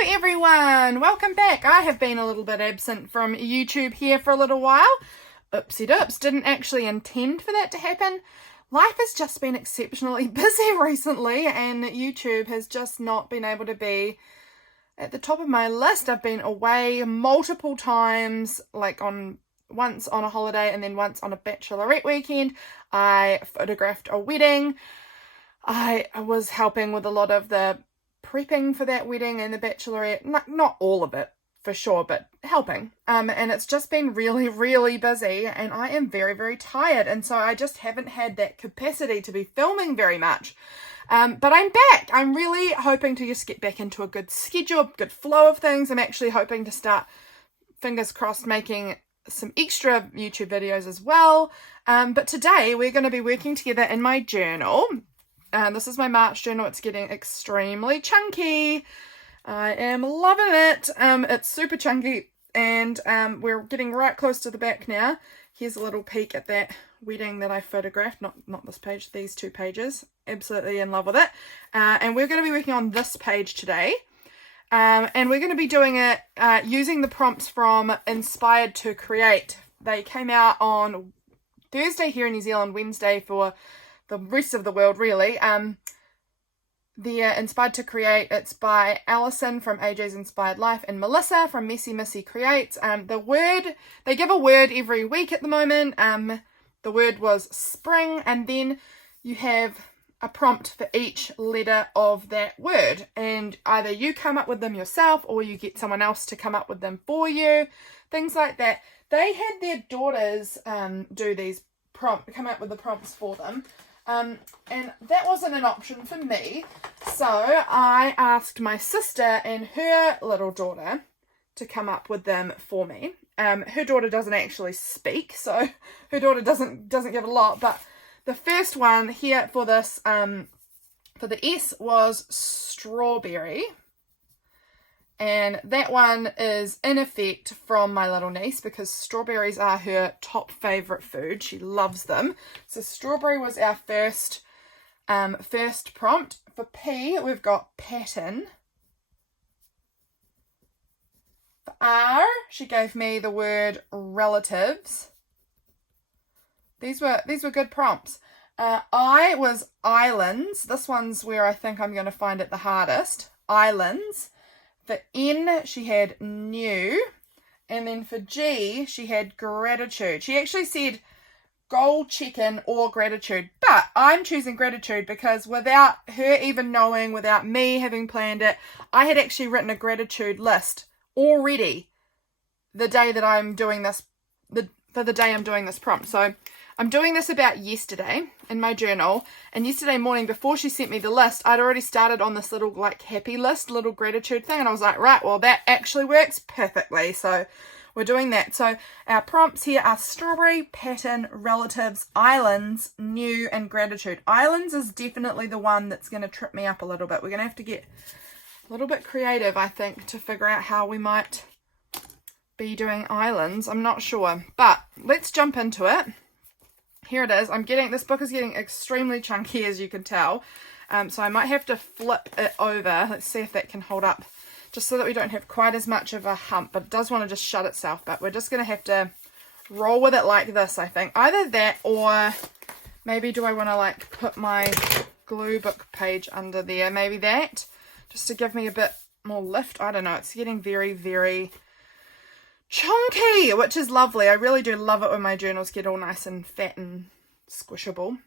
Hello everyone, welcome back. I have been a little bit absent from YouTube here for a little while. Oopsie doops, didn't actually intend for that to happen. Life has just been exceptionally busy recently and YouTube has just not been able to be at the top of my list. I've been away multiple times, like once on a holiday and then once on a bachelorette weekend. I photographed a wedding. I was helping with a lot of the prepping for that wedding and the bachelorette, not all of it for sure, but helping. And it's just been really busy and I am very tired, and so I just haven't had that capacity to be filming very much. But I'm back. I'm really hoping to just get back into a good schedule, good flow of things. I'm actually hoping to start, fingers crossed, making some extra YouTube videos as well. But today we're going to be working together in my journal. This is my March journal. It's getting extremely chunky. I am loving it. It's super chunky and we're getting right close to the back now. Here's a little peek at that wedding that I photographed. Not this page, these two pages. Absolutely in love with it. And we're going to be working on this page today. And we're going to be doing it using the prompts from Inspired to Create. They came out on Thursday here in New Zealand, Wednesday for the rest of the world, really. The Inspired to Create, it's by Alison from AJ's Inspired Life and Melissa from Missy Creates. They give a word every week at the moment. The word was spring, and then you have a prompt for each letter of that word, and either you come up with them yourself or you get someone else to come up with them for you, things like that. They had their daughters do these come up with the prompts for them. And that wasn't an option for me, so I asked my sister and her little daughter to come up with them for me. Her daughter doesn't actually speak, so her daughter doesn't give a lot, but the first one here for this, for the S, was strawberry. And that one is in effect from my little niece because strawberries are her top favourite food. She loves them. So strawberry was our first prompt. For P, we've got pattern. For R, she gave me the word relatives. These were good prompts. I was islands. This one's where I think I'm going to find it the hardest. Islands. For N, she had new, and then for G, she had gratitude. She actually said gold chicken or gratitude, but I'm choosing gratitude because without her even knowing, without me having planned it, I had actually written a gratitude list already the day that I'm doing this, for the day I'm doing this prompt. So I'm doing this about yesterday in my journal, and yesterday morning before she sent me the list, I'd already started on this little like happy list, little gratitude thing, and I was like, right, well that actually works perfectly, so we're doing that. So our prompts here are strawberry, pattern, relatives, islands, new, and gratitude. Islands is definitely the one that's going to trip me up a little bit. We're going to have to get a little bit creative, I think, to figure out how we might be doing islands. I'm not sure, but let's jump into it. Here it is. This book is getting extremely chunky, as you can tell. So I might have to flip it over. Let's see if that can hold up, just so that we don't have quite as much of a hump, but it does want to just shut itself. But we're just going to have to roll with it like this, I think. Either that, or maybe do I want to like put my glue book page under there? Maybe that, just to give me a bit more lift. I don't know. It's getting very chunky, which is lovely. I really do love it when my journals get all nice and fat and squishable.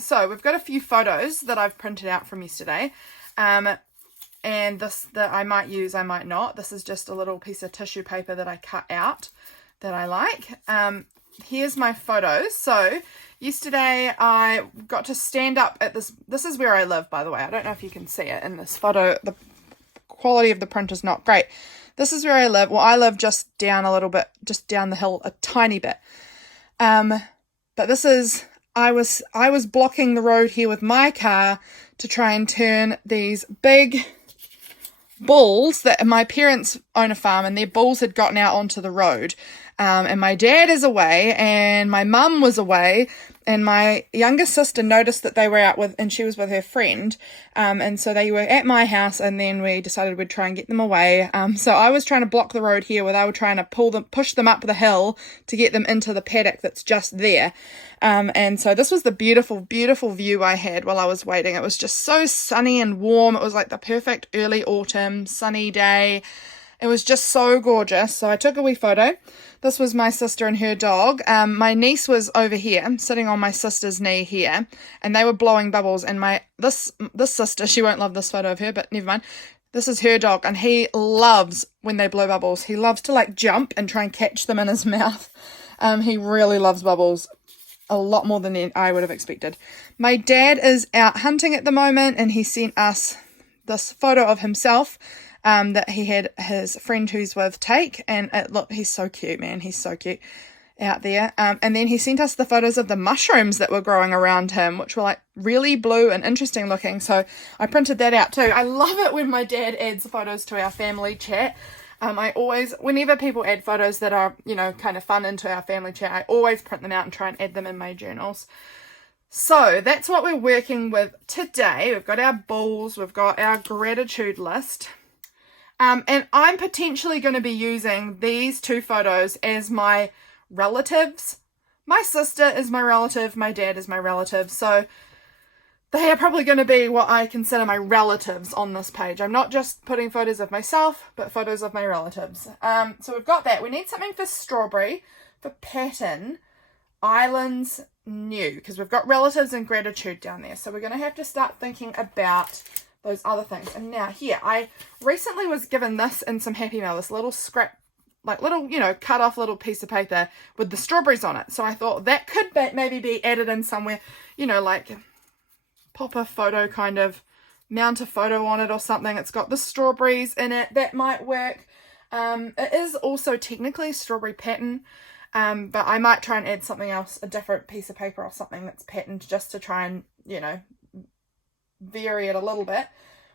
So we've got a few photos that I've printed out from yesterday, and this that I might use, I might not. This is just a little piece of tissue paper that I cut out that I like. Here's my photos. So yesterday I got to stand up at this is where I live, by the way. I don't know if you can see it in this photo. The quality of the print is not great. This is where I live. Well, I live just down a little bit, just down the hill a tiny bit. But this is, I was blocking the road here with my car to try and turn these big bulls that my parents own a farm, and their bulls had gotten out onto the road. And my dad is away and my mum was away, and my younger sister noticed that they were out with, and she was with her friend, and so they were at my house, and then we decided we'd try and get them away. So I was trying to block the road here where they were trying to push them up the hill to get them into the paddock that's just there. And so this was the beautiful, beautiful view I had while I was waiting. It was just so sunny and warm. It was like the perfect early autumn sunny day. It was just so gorgeous. So I took a wee photo. This was my sister and her dog. My niece was over here, sitting on my sister's knee here, and they were blowing bubbles. And this sister, she won't love this photo of her, but never mind. This is her dog, and he loves when they blow bubbles. He loves to like jump and try and catch them in his mouth. He really loves bubbles. A lot more than I would have expected. My dad is out hunting at the moment, and he sent us this photo of himself that he had his friend who's with take, and look, he's so cute, man. He's so cute out there. And then he sent us the photos of the mushrooms that were growing around him, which were like really blue and interesting looking. So I printed that out too. I love it when my dad adds photos to our family chat. I always, whenever people add photos that are, you know, kind of fun into our family chat, I always print them out and try and add them in my journals. So that's what we're working with today. We've got our bulls, we've got our gratitude list. And I'm potentially going to be using these two photos as my relatives. My sister is my relative, my dad is my relative. So they are probably going to be what I consider my relatives on this page. I'm not just putting photos of myself, but photos of my relatives. So we've got that. We need something for strawberry, for pattern, islands, new, because we've got relatives and gratitude down there. So we're going to have to start thinking about those other things. And now here, I recently was given this in some Happy Mail, this little scrap, like little, you know, cut off little piece of paper with the strawberries on it. So I thought that could maybe be added in somewhere, you know, like pop a photo, kind of mount a photo on it or something. It's got the strawberries in it. That might work. It is also technically strawberry pattern, but I might try and add something else, a different piece of paper or something that's patterned, just to try and, you know, vary it a little bit.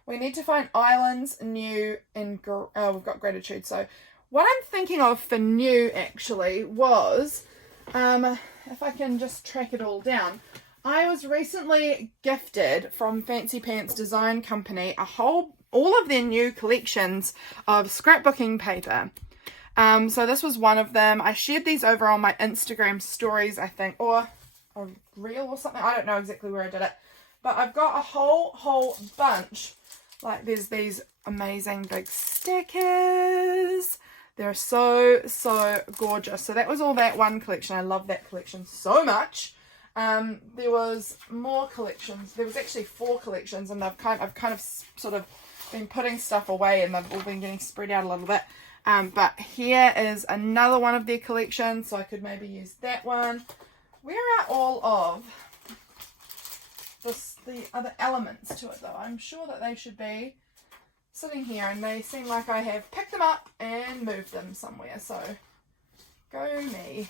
We need to find islands, new, and we've got gratitude. So what I'm thinking of for new actually was, if I can just track it all down, I was recently gifted from Fancy Pants Design Company all of their new collections of scrapbooking paper. So this was one of them. I shared these over on my Instagram stories, I think, or a reel or something. I don't know exactly where I did it. But I've got a whole bunch. Like there's these amazing big stickers. They're so gorgeous. So that was all that one collection. I love that collection so much. There was more collections. There was actually 4 collections, and I've kind of sort of been putting stuff away, and they've all been getting spread out a little bit. But here is another one of their collections, so I could maybe use that one. Where are all of the other elements to it though? I'm sure that they should be sitting here, and they seem like I have picked them up and moved them somewhere, so go me.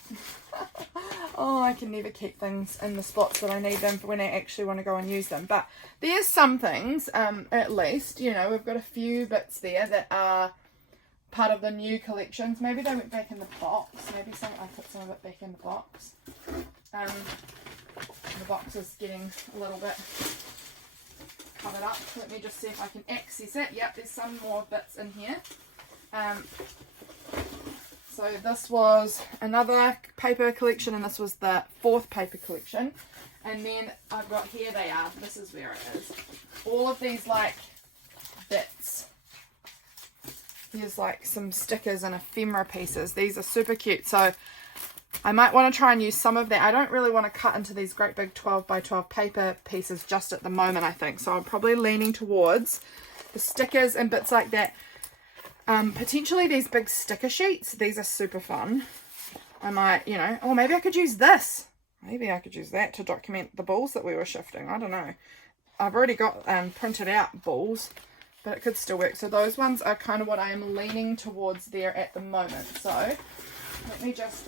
Oh, I can never keep things in the spots that I need them for when I actually want to go and use them. But there's some things, at least, you know, we've got a few bits there that are part of the new collections. Maybe they went back in the box. Maybe I put some of it back in the box. The box is getting a little bit covered up. Let me just see if I can access it. Yep, there's some more bits in here. So this was another paper collection, and this was the 4th paper collection. And then I've got, here they are. This is where it is. All of these like bits. Here's like some stickers and ephemera pieces. These are super cute. So I might want to try and use some of that. I don't really want to cut into these great big 12 by 12 paper pieces just at the moment, I think. So I'm probably leaning towards the stickers and bits like that. Potentially these big sticker sheets. These are super fun. I might, you know, or maybe I could use this. Maybe I could use that to document the balls that we were shifting. I don't know. I've already got printed out balls, but it could still work. So those ones are kind of what I am leaning towards there at the moment. So let me just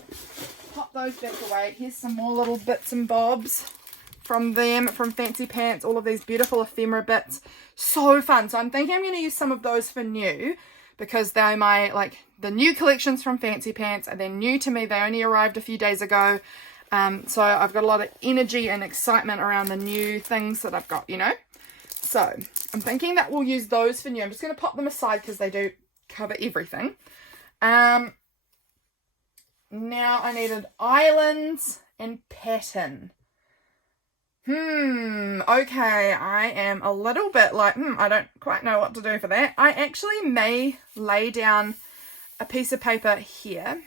pop those back away. Here's some more little bits and bobs from them, from Fancy Pants. All of these beautiful ephemera bits. So fun. So I'm thinking I'm going to use some of those for new, because they're my, like, the new collections from Fancy Pants, and they're new to me. They only arrived a few days ago. So I've got a lot of energy and excitement around the new things that I've got, you know. So I'm thinking that we'll use those for new. I'm just going to pop them aside because they do cover everything. Now I needed islands and pattern. Okay, I am a little bit like, I don't quite know what to do for that. I actually may lay down a piece of paper here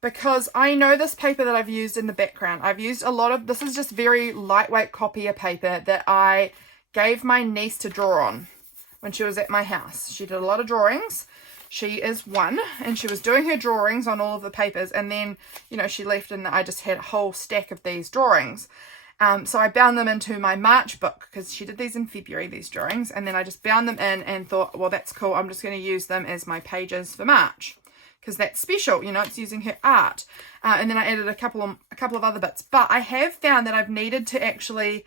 because I know this paper that I've used in the background. I've used a lot of, this is just very lightweight copier paper that I gave my niece to draw on when she was at my house. She did a lot of drawings. She is one, and she was doing her drawings on all of the papers, and then, you know, she left and I just had a whole stack of these drawings. So I bound them into my March book because she did these in February, these drawings, and then I just bound them in and thought, well, that's cool. I'm just going to use them as my pages for March because that's special, you know, it's using her art. And then I added a couple of other bits, but I have found that I've needed to actually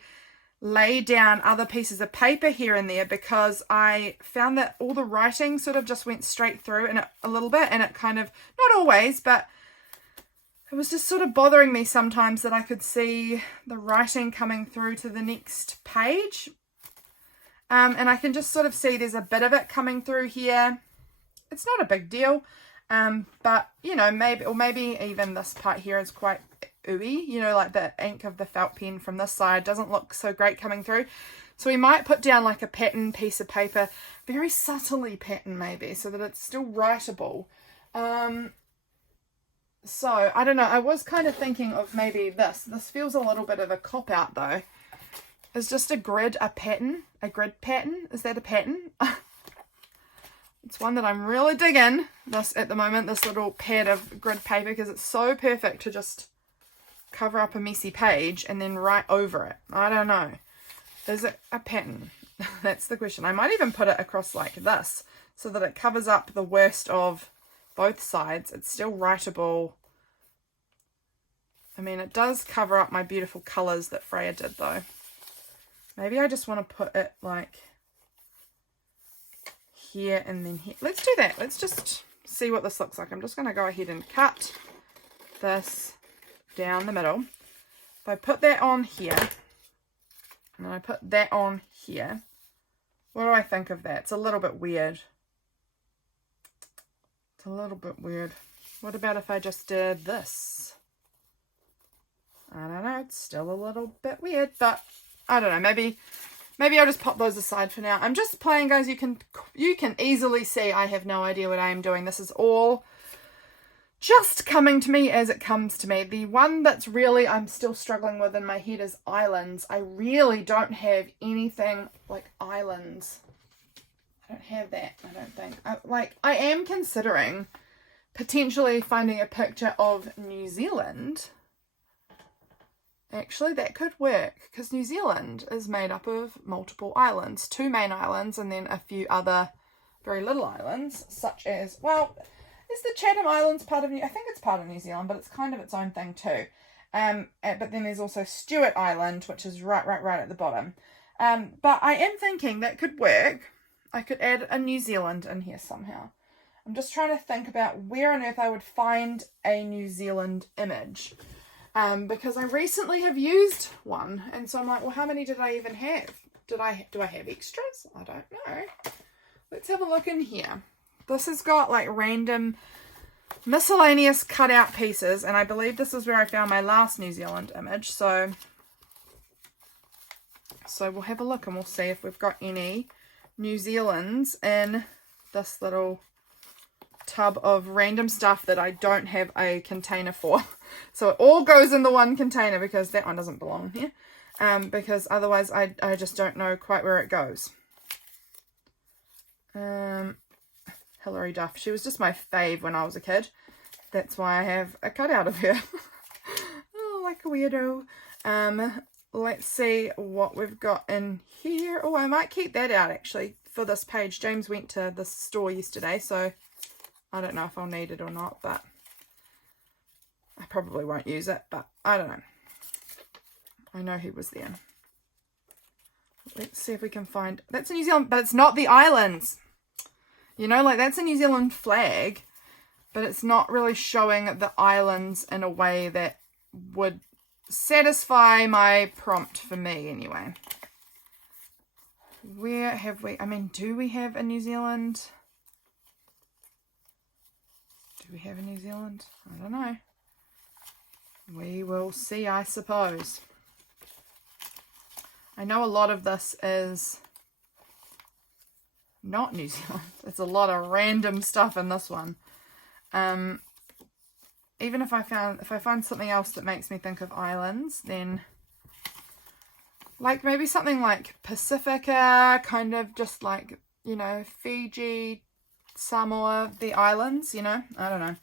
lay down other pieces of paper here and there because I found that all the writing sort of just went straight through and a little bit, and it kind of, not always, but it was just sort of bothering me sometimes that I could see the writing coming through to the next page. And I can just sort of see there's a bit of it coming through here. It's not a big deal, but you know, maybe even this part here is quite ooey, you know, like the ink of the felt pen from this side doesn't look so great coming through. So we might put down like a pattern piece of paper, very subtly pattern maybe, so that it's still writable. So I don't know, I was kind of thinking of maybe this feels a little bit of a cop out though. Is just a grid pattern? Is that a pattern? It's one that I'm really digging this at the moment, this little pad of grid paper, because it's so perfect to just cover up a messy page and then write over it. I don't know. Is it a pattern? That's the question. I might even put it across like this so that it covers up the worst of both sides. It's still writable. I mean, it does cover up my beautiful colours that Freya did though. Maybe I just want to put it like here and then here. Let's do that. Let's just see what this looks like. I'm just going to go ahead and cut this down the middle. If I put that on here and I put that on here, what do I think of that? It's a little bit weird. It's a little bit weird. What about if I just did this? I don't know, it's still a little bit weird, but I don't know, maybe I'll just pop those aside for now. I'm just playing, guys. You can easily see I have no idea what I am doing. This is all just coming to me as it comes to me. The one that's really I'm still struggling with in my head is islands. I really don't have anything like islands. I don't have that, I don't think. I am considering potentially finding a picture of New Zealand. Actually, that could work because New Zealand is made up of multiple islands, 2 main islands and then a few other very little islands, such as, well, is the Chatham Islands part of I think it's part of New Zealand, but it's kind of its own thing too. But then there's also Stewart Island, which is right at the bottom. But I am thinking that could work. I could add a New Zealand in here somehow. I'm just trying to think about where on earth I would find a New Zealand image. Because I recently have used one, and so I'm like, well, how many did I even have? Do I have extras? I don't know. Let's have a look in here. This has got like random miscellaneous cutout pieces, and I believe this is where I found my last New Zealand image. So we'll have a look and we'll see if we've got any New Zealands in this little tub of random stuff that I don't have a container for. So it all goes in the one container because that one doesn't belong here. Because otherwise I just don't know quite where it goes. Hilary Duff. She was just my fave when I was a kid. That's why I have a cutout of her. Oh, like a weirdo. Let's see what we've got in here. Oh, I might keep that out actually for this page. James went to the store yesterday, so I don't know if I'll need it or not, but I probably won't use it, but I don't know. I know he was there. Let's see if we can find... That's a New Zealand, but it's not the islands. You know, like that's a New Zealand flag, but it's not really showing the islands in a way that would satisfy my prompt for me anyway. Where have we, I mean, do we have a New Zealand? Do we have a New Zealand? I don't know. We will see, I suppose. I know a lot of this is not New Zealand. It's a lot of random stuff in this one. Even if I find something else that makes me think of islands, then like maybe something like Pacifica, kind of just like, you know, Fiji, Samoa, the islands, you know, I don't know.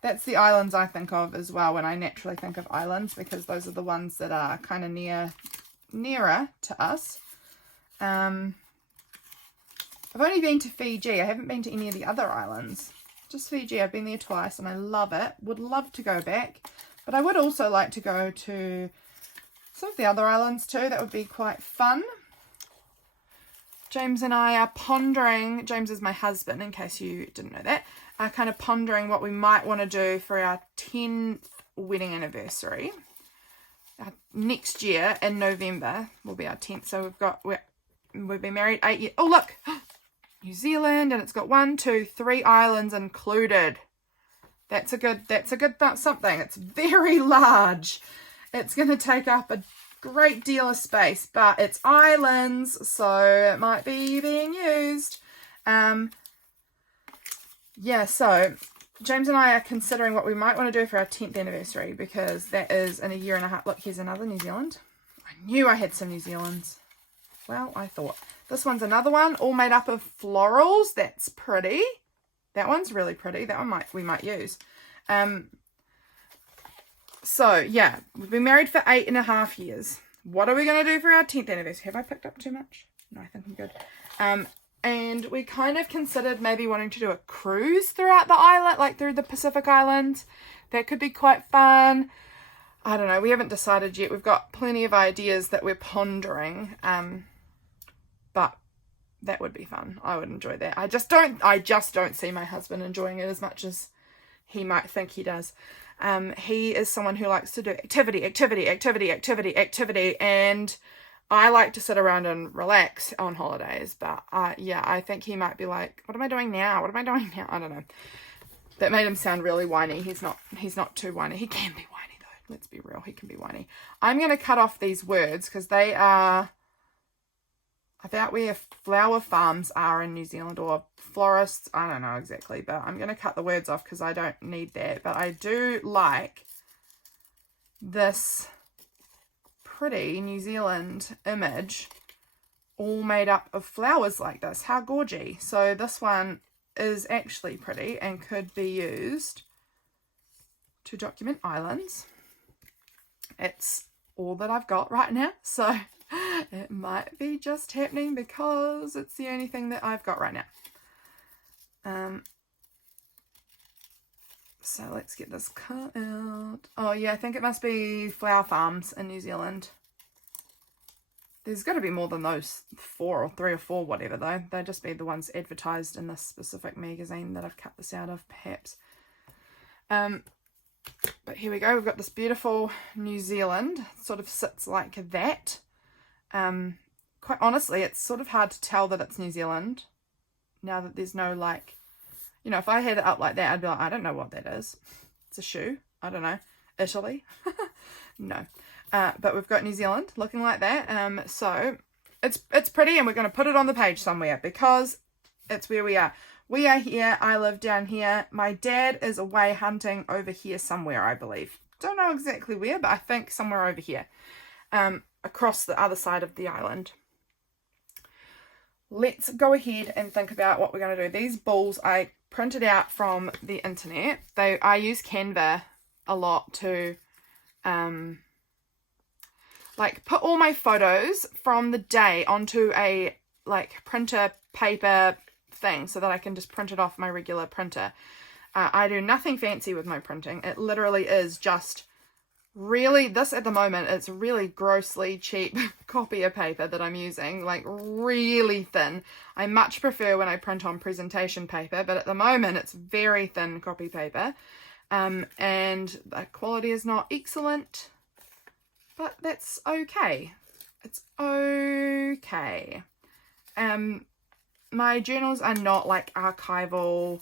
That's the islands I think of as well when I naturally think of islands, because those are the ones that are kind of nearer to us. I've only been to Fiji. I haven't been to any of the other islands. Just Fiji. I've been there twice and I love it. Would love to go back. But I would also like to go to some of the other islands too. That would be quite fun. James and I are pondering, James is my husband in case you didn't know that, are kind of pondering what we might want to do for our 10th wedding anniversary. Next year in November will be our 10th. So we've been married 8 years. Oh look! New Zealand, and it's got 1, 2, 3 islands included. That's a good something. It's very large. It's going to take up a great deal of space, but it's islands, so it might be being used. Yeah, so James and I are considering what we might want to do for our 10th anniversary, because that is in a year and a half. Look, here's another New Zealand. I knew I had some New Zealands. Well, I thought. This one's another one, all made up of florals. That's pretty. That one's really pretty. That one we might use. So, yeah, we've been married for 8.5 years. What are we going to do for our 10th anniversary? Have I picked up too much? No, I think I'm good. And we kind of considered maybe wanting to do a cruise throughout the island, like through the Pacific Islands. That could be quite fun. I don't know. We haven't decided yet. We've got plenty of ideas that we're pondering. But that would be fun. I would enjoy that. I just don't see my husband enjoying it as much as he might think he does. He is someone who likes to do activity, and I like to sit around and relax on holidays. But yeah, I think he might be like, what am I doing now? What am I doing now? I don't know. That made him sound really whiny. He's not too whiny. He can be whiny though. Let's be real. He can be whiny. I'm going to cut off these words because they are about where flower farms are in New Zealand, or florists. I don't know exactly, but I'm going to cut the words off because I don't need that. But I do like this pretty New Zealand image all made up of flowers like this. How gorgy. So this one is actually pretty and could be used to document islands. It's all that I've got right now, so it might be just happening because it's the only thing that I've got right now. So let's get this cut out. Oh yeah, I think it must be flower farms in New Zealand. There's got to be more than those 4 or 3 or 4, whatever though. They'll just be the ones advertised in this specific magazine that I've cut this out of, perhaps. But here we go. We've got this beautiful New Zealand. It sort of sits like that. Quite honestly, it's sort of hard to tell that it's New Zealand now that there's no, like, you know, if I had it up like that, I'd be like, I don't know what that is. It's a shoe. I don't know. Italy? No. But we've got New Zealand looking like that. So it's pretty, and we're going to put it on the page somewhere because it's where we are. We are here. I live down here. My dad is away hunting over here somewhere, I believe. Don't know exactly where, but I think somewhere over here. Across the other side of the island. Let's go ahead and think about what we're going to do. These balls I printed out from the internet. I use Canva a lot to like put all my photos from the day onto a like printer paper thing so that I can just print it off my regular printer. I do nothing fancy with my printing. It literally is just really, this at the moment, it's really grossly cheap copier paper that I'm using, like really thin. I much prefer when I print on presentation paper, but at the moment it's very thin copy paper. and the quality is not excellent, but that's okay. It's okay. My journals are not like archival,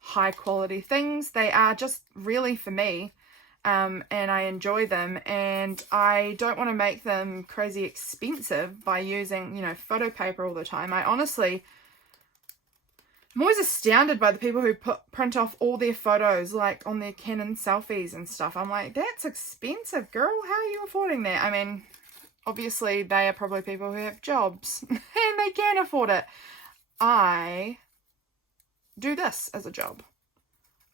high quality things. They are just really for me, and I enjoy them, and I don't want to make them crazy expensive by using, you know, photo paper all the time. I'm always astounded by the people who print off all their photos like on their Canon selfies and stuff. I'm like, that's expensive, girl. How are you affording that? I mean, obviously they are probably people who have jobs and they can afford it. I do this as a job.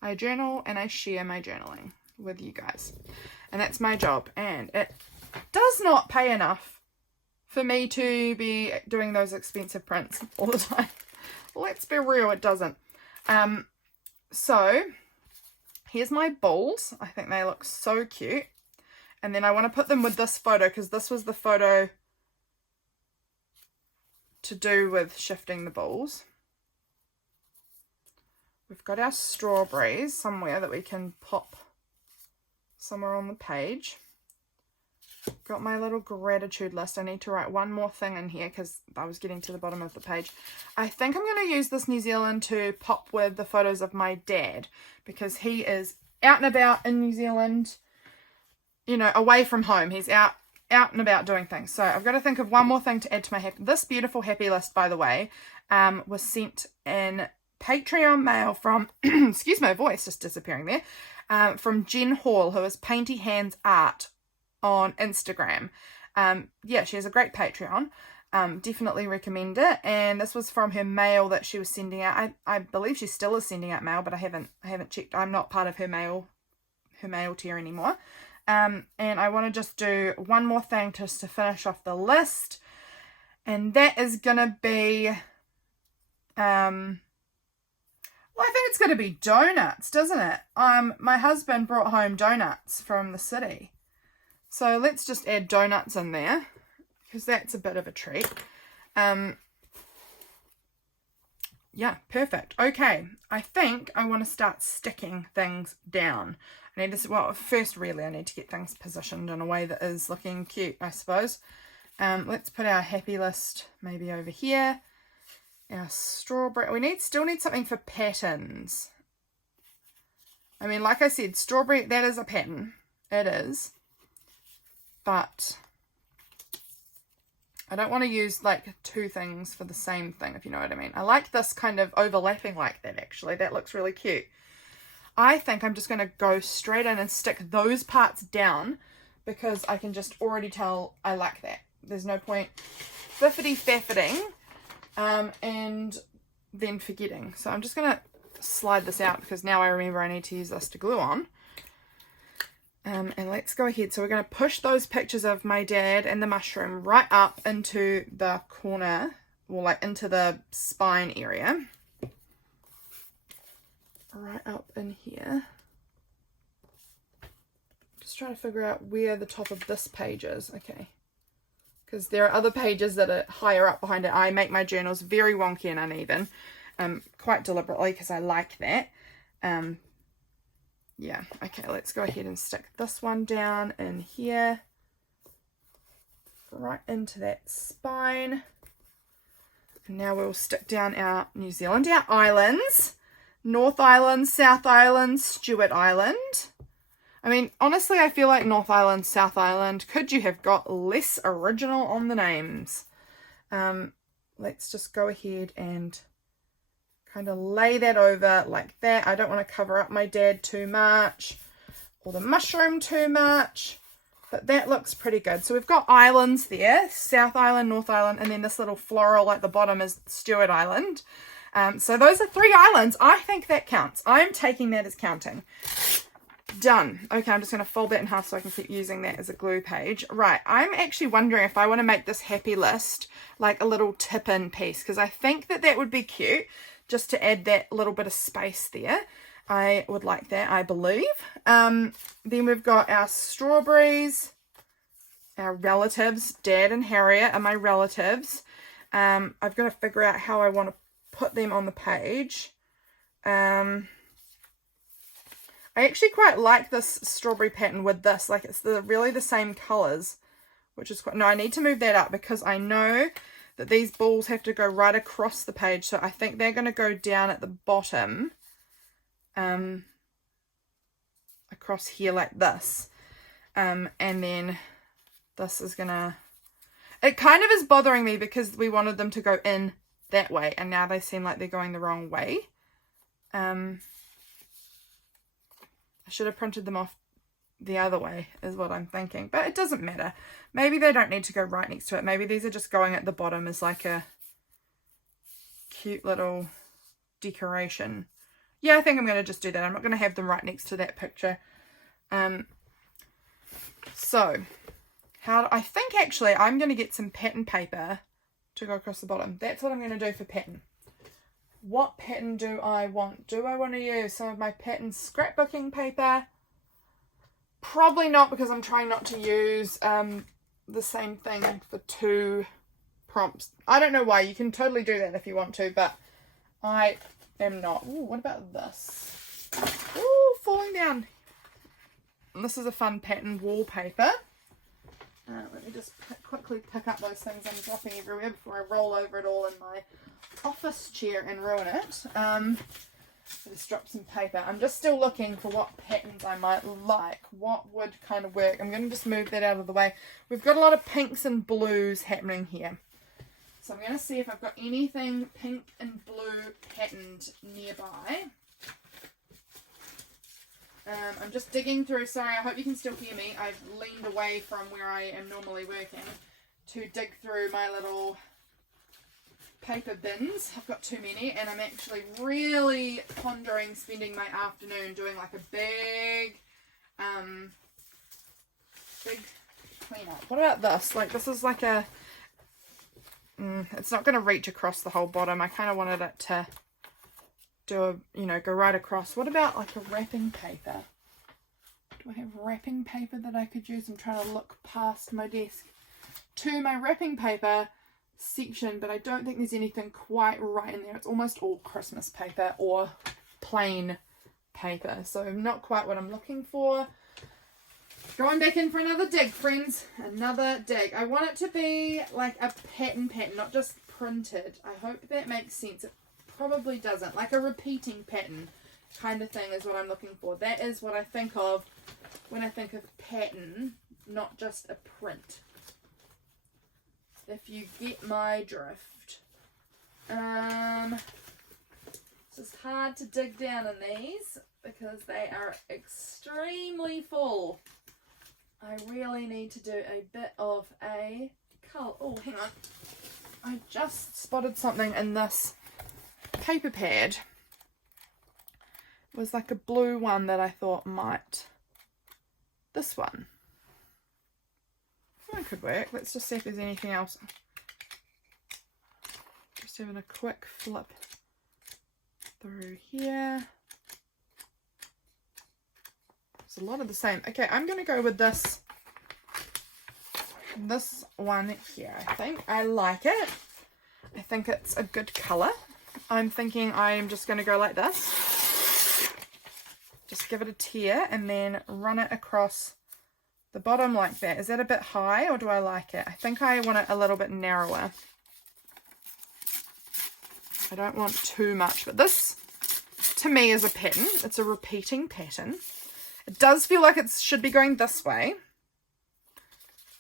I journal and I share my journaling with you guys, and that's my job, and it does not pay enough for me to be doing those expensive prints all the time. Let's be real, it doesn't. So here's my balls. I think they look so cute, and then I want to put them with this photo because this was the photo to do with shifting the balls. We've got our strawberries somewhere that we can pop somewhere on the page. Got my little gratitude list. I need to write one more thing in here because I was getting to the bottom of the page. I think I'm going to use this New Zealand to pop with the photos of my dad because he is out and about in New Zealand, you know, away from home. He's out and about doing things. So I've got to think of one more thing to add to my this beautiful happy list, by the way, was sent in Patreon mail from, excuse my voice just disappearing there, from Jen Hall, who is Painty Hands Art on Instagram. Yeah, she has a great Patreon. Definitely recommend it. And this was from her mail that she was sending out. I believe she still is sending out mail, but I haven't checked. I'm not part of her mail tier anymore. And I want to just do one more thing just to finish off the list, and that is gonna be well, I think it's going to be donuts, doesn't it? My husband brought home donuts from the city. So let's just add donuts in there because that's a bit of a treat. Yeah, perfect. Okay, I think I want to start sticking things down. I need to, well, first really I need to get things positioned in a way that is looking cute, I suppose. Let's put our happy list maybe over here. Our strawberry, we still need something for patterns. I mean, like I said, strawberry, that is a pattern. It is. But I don't want to use like two things for the same thing, if you know what I mean. I like this kind of overlapping like that, actually. That looks really cute. I think I'm just going to go straight in and stick those parts down because I can just already tell I like that. There's no point biffity-faffeting and then forgetting. So I'm just going to slide this out because now I remember I need to use this to glue on. And let's go ahead. So we're going to push those pictures of my dad and the mushroom right up into the corner, or like into the spine area. Right up in here. Just trying to figure out where the top of this page is. Okay. Because there are other pages that are higher up behind it. I make my journals very wonky and uneven, quite deliberately because I like that. Yeah, okay, let's go ahead and stick this one down in here, right into that spine. And now we'll stick down our New Zealand, our islands, North Island, South Island, Stewart Island. I mean, honestly, I feel like North Island, South Island, could you have got less original on the names? Let's just go ahead and kind of lay that over like that. I don't want to cover up my dad too much or the mushroom too much, but that looks pretty good. So we've got islands there, South Island, North Island, and then this little floral at the bottom is Stewart Island. So those are 3 islands. I think that counts. I'm taking that as counting. Done. Okay, I'm just going to fold that in half so I can keep using that as a glue page. Right, I'm actually wondering if I want to make this happy list like a little tip-in piece, because I think that that would be cute, just to add that little bit of space there. I would like that, I believe. Then we've got our strawberries, our relatives. Dad and Harriet are my relatives. I've got to figure out how I want to put them on the page. I actually quite like this strawberry pattern with this. Like, it's really the same colours, which is quite... No, I need to move that up because I know that these balls have to go right across the page. So I think they're going to go down at the bottom, across here like this. And then this is going to... It kind of is bothering me because we wanted them to go in that way, and now they seem like they're going the wrong way. I should have printed them off the other way is what I'm thinking, but it doesn't matter. Maybe they don't need to go right next to it. Maybe these are just going at the bottom as like a cute little decoration. Yeah, I think I'm going to just do that. I'm not going to have them right next to that picture. So I think actually I'm going to get some pattern paper to go across the bottom. That's what I'm going to do for pattern. What pattern do I want? Do I want to use some of my pattern scrapbooking paper? Probably not, because I'm trying not to use the same thing for 2 prompts. I don't know why. You can totally do that if you want to, but I am not. Ooh, what about this? Ooh, falling down. And this is a fun pattern wallpaper. Let me just quickly pick up those things I'm dropping everywhere before I roll over it all in my office chair and ruin it. Just drop some paper. I'm just still looking for what patterns I might like. What would kind of work. I'm going to just move that out of the way. We've got a lot of pinks and blues happening here. So I'm going to see if I've got anything pink and blue patterned nearby. I'm just digging through. Sorry, I hope you can still hear me. I've leaned away from where I am normally working to dig through my little paper bins. I've got too many, and I'm actually really pondering spending my afternoon doing like a big cleanup. What about this? Like, this is like a... it's not going to reach across the whole bottom. I kind of wanted it to do a, go right across. What about like a wrapping paper? Do I have wrapping paper that I could use? I'm trying to look past my desk to my wrapping paper section, but I don't think there's anything quite right in there. It's almost all Christmas paper or plain paper, so not quite what I'm looking for. Going back in for another dig, friends. Another dig. I want it to be like a pattern, not just printed. I hope that makes sense. It probably doesn't. Like a repeating pattern kind of thing is what I'm looking for. That is what I think of when I think of pattern, not just a print. If you get my drift. It's just hard to dig down in these because they are extremely full. I really need to do a bit of a colour. Oh, hang on. I just spotted something in this paper pad. It was like a blue one that I thought might... This one. That could work. Let's just see if there's anything else. Just having a quick flip through here. It's a lot of the same. Okay, I'm going to go with this one here. I think I like it. I think it's a good colour. I'm thinking I'm just going to go like this. Just give it a tear and then run it across the bottom like that. Is that a bit high, or do I like it? I think I want it a little bit narrower. I don't want too much, but this to me is a pattern. It's a repeating pattern. It does feel like it should be going this way,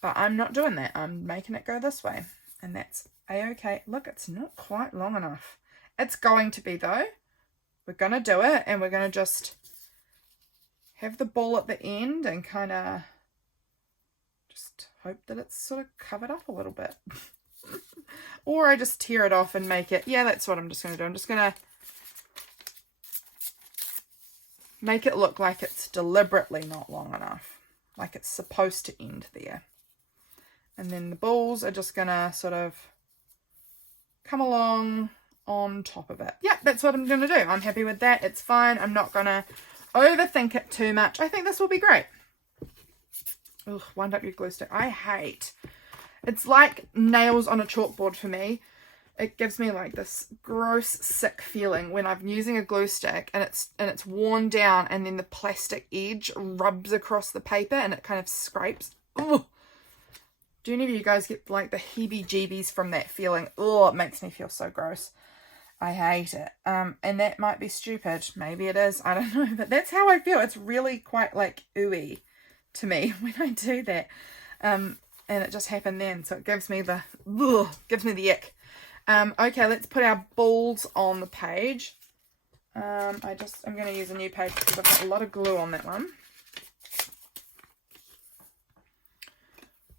but I'm not doing that. I'm making it go this way, and that's a-okay. Look, it's not quite long enough. It's going to be, though. We're going to do it, and we're going to just have the ball at the end and kind of just hope that it's sort of covered up a little bit. Or I just tear it off and make it... Yeah, that's what I'm just going to do. I'm just going to make it look like it's deliberately not long enough. Like it's supposed to end there. And then the balls are just going to sort of come along on top of it. Yeah, that's what I'm going to do. I'm happy with that. It's fine. I'm not going to overthink it too much. I think this will be great. Ugh, wind up your glue stick. I hate. It's like nails on a chalkboard for me. it gives me like this gross, sick feeling when I'm using a glue stick and it's worn down, and then the plastic edge rubs across the paper and it kind of scrapes. Ugh. Do any of you guys get like the heebie-jeebies from that feeling? Oh, it makes me feel so gross. I hate it. And that might be stupid. Maybe it is. I don't know. But that's how I feel. It's really quite like ooey to me when I do that. And it just happened then. So it gives me the ick. Okay, let's put our balls on the page. I'm going to use a new page because I've got a lot of glue on that one.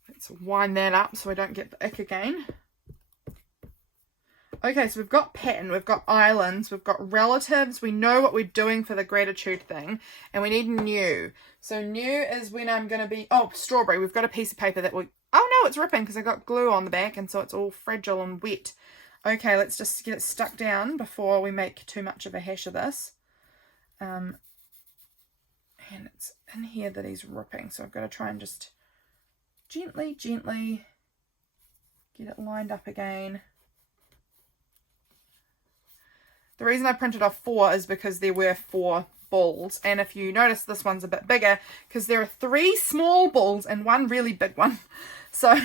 Let's wind that up so I don't get the ick again. Okay, so we've got pattern, we've got islands, we've got relatives, we know what we're doing for the gratitude thing, and we need new. So new is when I'm going to be, strawberry. We've got a piece of paper that we, oh no, it's ripping because I got glue on the back, and so it's all fragile and wet. Okay, let's just get it stuck down before we make too much of a hash of this. And it's in here that he's ripping, so I've got to try and just gently get it lined up again. The reason I printed off 4 is because there were 4 balls, and if you notice, this one's a bit bigger because there are 3 small balls and 1 really big one. So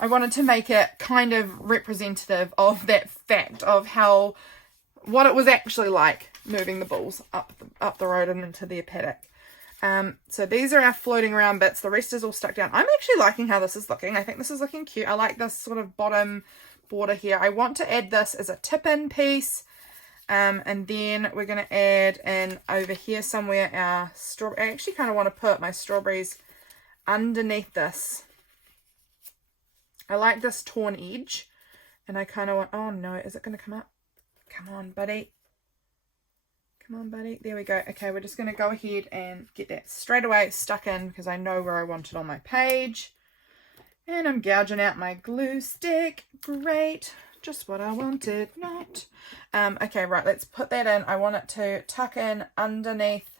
I wanted to make it kind of representative of that fact of what it was actually like moving the balls up the road and into their paddock. So these are our floating around bits. The rest is all stuck down. I'm actually liking how this is looking. I think this is looking cute. I like this sort of bottom border here. I want to add this as a tip-in piece. And then we're going to add in over here somewhere our strawberry. I actually kind of want to put my strawberries underneath this. I like this torn edge. And I kind of want, oh no, is it going to come up? Come on, buddy. Come on, buddy. There we go. Okay, we're just going to go ahead and get that straight away stuck in because I know where I want it on my page. And I'm gouging out my glue stick. Great. Just what I wanted, not. Okay, right, let's put that in. I want it to tuck in underneath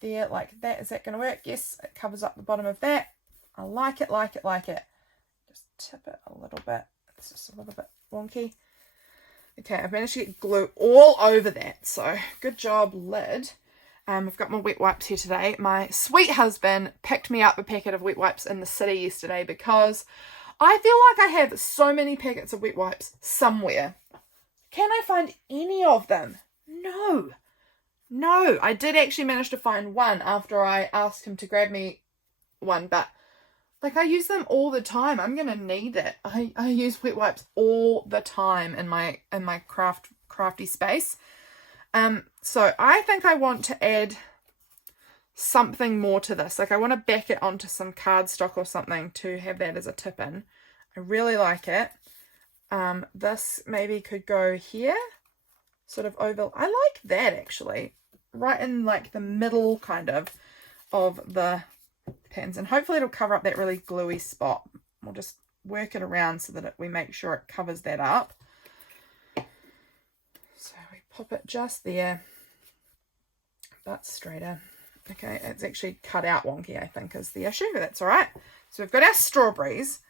there like that. Is that going to work? Yes, it covers up the bottom of that. I like it, like it, like it. Just tip it a little bit. It's just a little bit wonky. Okay, I've managed to get glue all over that. So, good job, lid. I've got my wet wipes here today. My sweet husband picked me up a packet of wet wipes in the city yesterday because I feel like I have so many packets of wet wipes somewhere. Can I find any of them? No. I did actually manage to find one after I asked him to grab me one, but like I use them all the time. I'm going to need it. I use wet wipes all the time in my crafty space. So I think I want to add something more to this. Like I want to back it onto some cardstock or something to have that as a tip in. I really like it. This maybe could go here, sort of over. I like that actually, right in like the middle kind of the pins, and hopefully it'll cover up that really gluey spot. We'll just work it around so that we make sure it covers that up. So we pop it just there, but straighter. Okay, it's actually cut out wonky, I think, is the issue, but that's all right. So we've got our strawberries.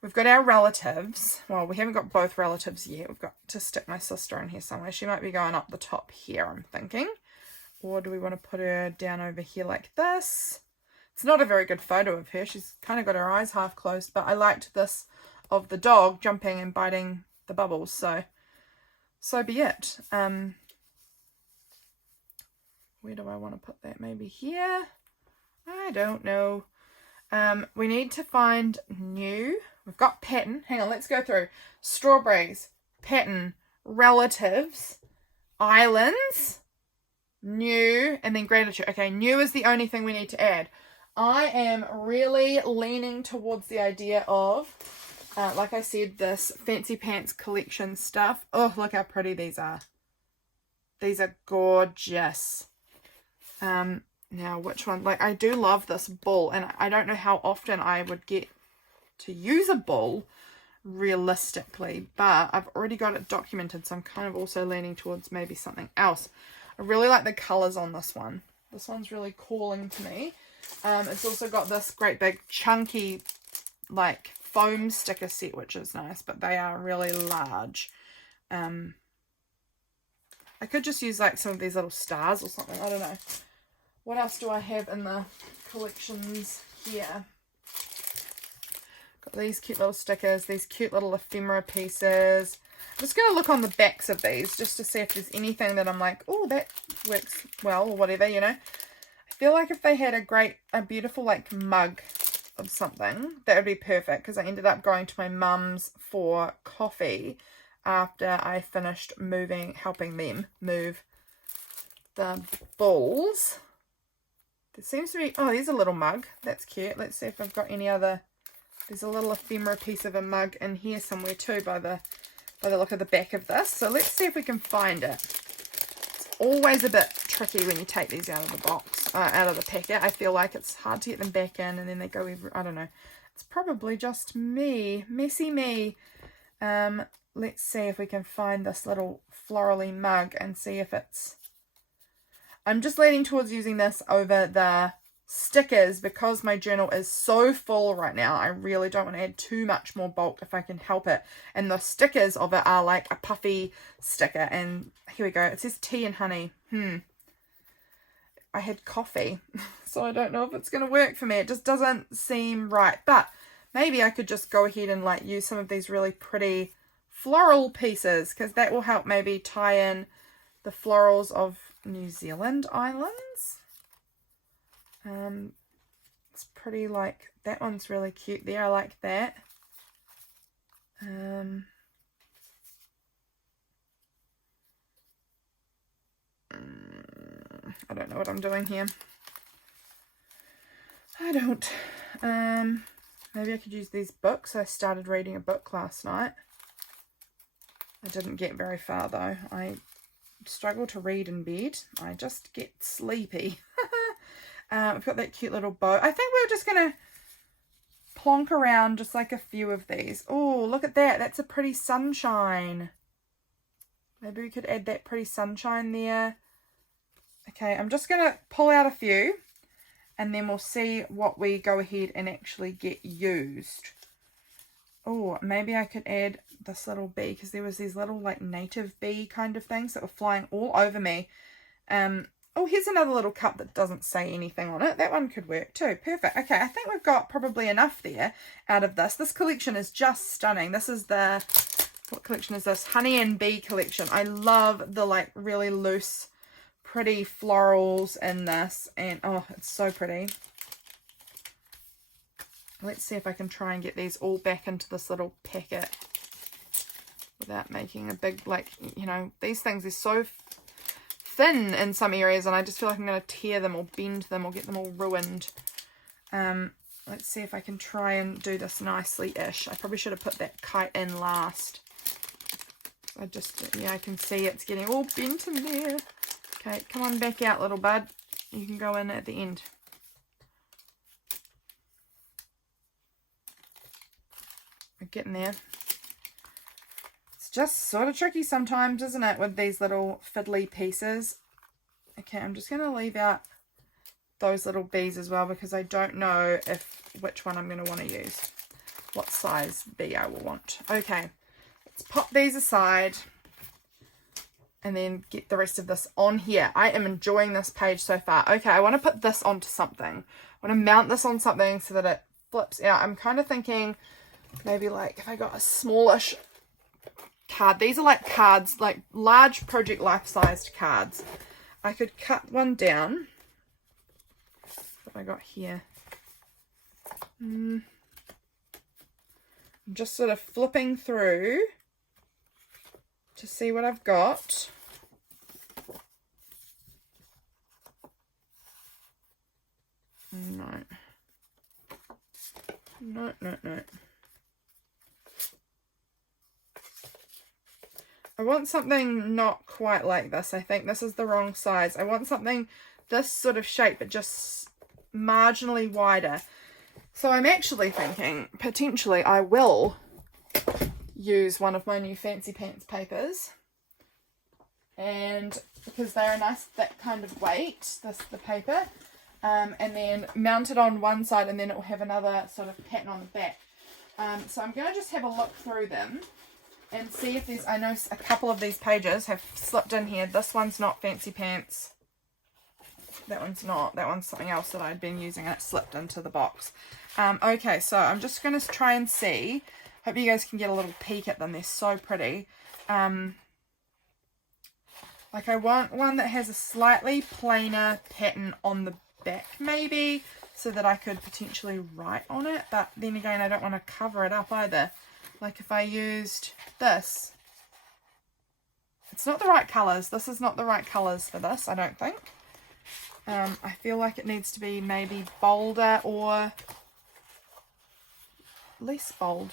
We've got our relatives. Well, we haven't got both relatives yet. We've got to stick my sister in here somewhere. She might be going up the top here, I'm thinking. Or do we want to put her down over here like this? It's not a very good photo of her. She's kind of got her eyes half closed, but I liked this of the dog jumping and biting the bubbles, so be it. Where do I want to put that? Maybe here? I don't know. We need to find new. We've got pattern. Hang on, let's go through. Strawberries, pattern, relatives, islands, new, and then gratitude. Okay, new is the only thing we need to add. I am really leaning towards the idea of, like I said, this Fancy Pants collection stuff. Oh, look how pretty these are. These are gorgeous. Now which one? Like I do love this bull, and I don't know how often I would get to use a bull realistically, but I've already got it documented, so I'm kind of also leaning towards maybe something else. I really like the colors on this one. This one's really calling to me. It's also got this great big chunky like foam sticker set, which is nice, but they are really large. I could just use like some of these little stars or something. I don't know. What else do I have in the collections here? Got these cute little stickers, these cute little ephemera pieces. I'm just going to look on the backs of these just to see if there's anything that I'm like, oh, that works well or whatever, you know. I feel like if they had a beautiful like mug of something, that would be perfect, because I ended up going to my mum's for coffee after I finished helping them move the balls. There seems to be, oh, there's a little mug. That's cute. Let's see if I've got any other. There's a little ephemera piece of a mug in here somewhere too by the look of the back of this. So let's see if we can find it. It's always a bit tricky when you take these out of the box, out of the packet. I feel like it's hard to get them back in, and then they go I don't know. It's probably just me. Messy me. Let's see if we can find this little florally mug and see if it's... I'm just leaning towards using this over the stickers because my journal is so full right now. I really don't want to add too much more bulk if I can help it. And the stickers of it are like a puffy sticker. And here we go. It says tea and honey. I had coffee, so I don't know if it's going to work for me. It just doesn't seem right. But maybe I could just go ahead and like use some of these really pretty floral pieces, because that will help maybe tie in the florals of New Zealand islands. It's pretty, like, that one's really cute there. I like that. I don't know what I'm doing here. I don't. Maybe I could use these books. I started reading a book last night. I didn't get very far though. I struggle to read in bed. I just get sleepy. I've got that cute little bow. I think we're just going to plonk around just like a few of these. Oh, look at that. That's a pretty sunshine. Maybe we could add that pretty sunshine there. Okay, I'm just going to pull out a few, and then we'll see what we go ahead and actually get used. Oh, maybe I could add this little bee, because there was these little like native bee kind of things that were flying all over me. Oh, here's another little cup that doesn't say anything on it. That one could work too. Perfect. Okay, I think we've got probably enough there out of this. This collection is just stunning. This is the, what collection is this? Honey and Bee collection. I love the like really loose, pretty florals in this. And oh, it's so pretty. Let's see if I can try and get these all back into this little packet without making a big, like, you know, these things are so thin in some areas, and I just feel like I'm going to tear them or bend them or get them all ruined. Let's see if I can try and do this nicely-ish. I probably should have put that kite in last. I just, yeah, I can see it's getting all bent in there. Okay, come on back out, little bud. You can go in at the end. We're getting there. Just sort of tricky sometimes, isn't it, with these little fiddly pieces. Okay, I'm just going to leave out those little bees as well, because I don't know which one I'm going to want to use, what size bee I will want. Okay, let's pop these aside and then get the rest of this on here. I am enjoying this page so far. Okay, I want to put this onto something. I want to mount this on something so that it flips out. I'm kind of thinking maybe like if I got a smallish card. These are like cards, like large project life-sized cards. I could cut one down. What have I got here? I'm just sort of flipping through to see what I've got. No. No, no, no. I want something not quite like this. I think this is the wrong size. I want something this sort of shape, but just marginally wider. So I'm actually thinking, potentially, I will use one of my new Fancy Pants papers. And because they're a nice thick kind of weight, the paper. And then mount it on one side, and then it will have another sort of pattern on the back. So I'm going to just have a look through them and see if there's, I know a couple of these pages have slipped in here. This one's not Fancy Pants. That one's not. That one's something else that I'd been using and it slipped into the box. Okay, so I'm just going to try and see. Hope you guys can get a little peek at them. They're so pretty. Like I want one that has a slightly plainer pattern on the back maybe, so that I could potentially write on it. But then again, I don't want to cover it up either. Like if I used this, it's not the right colours. This is not the right colours for this, I don't think. I feel like it needs to be maybe bolder or less bold.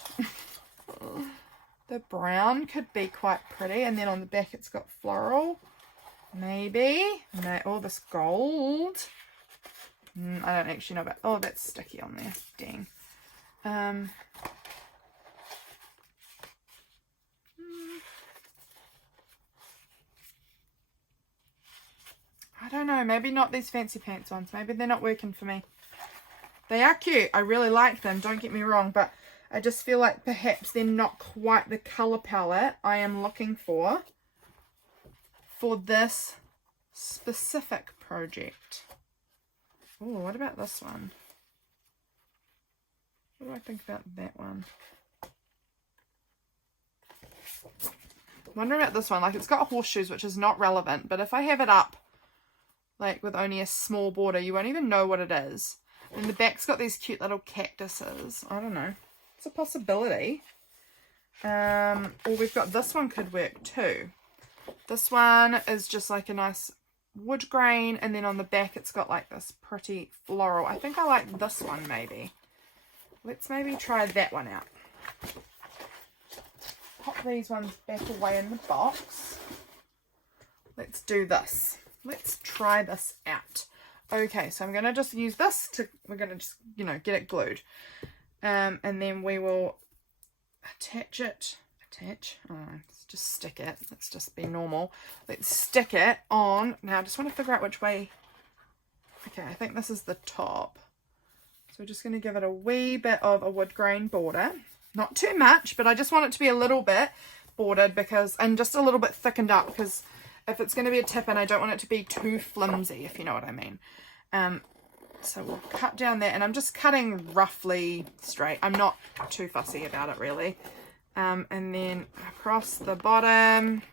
The brown could be quite pretty, and then on the back it's got floral. Maybe. Oh, this gold. I don't actually know about... Oh, that's sticky on there. Dang. I don't know. Maybe not these Fancy Pants ones. Maybe they're not working for me. They are cute. I really like them. Don't get me wrong. But I just feel like perhaps they're not quite the colour palette I am looking for this specific project. Oh, what about this one? What do I think about that one? I'm wondering about this one. Like, it's got horseshoes, which is not relevant, but if I have it up, like, with only a small border, you won't even know what it is. And the back's got these cute little cactuses. I don't know. It's a possibility. Or we've got this one could work too. This one is just like a nice wood grain, and then on the back it's got like this pretty floral. I think I like this one maybe. Let's maybe try that one out. Pop these ones back away in the box. Let's do this. Let's try this out. Okay, so I'm going to just use this to, we're going to just, you know, get it glued. And then we will attach, oh, let's just stick it. Let's just be normal. Let's stick it on. Now, I just want to figure out which way. Okay, I think this is the top. So we're just going to give it a wee bit of a wood grain border. Not too much, but I just want it to be a little bit bordered because, and just a little bit thickened up, because if it's going to be a tip-in, I don't want it to be too flimsy, if you know what I mean. So we'll cut down there, and I'm just cutting roughly straight. I'm not too fussy about it, really. And then across the bottom,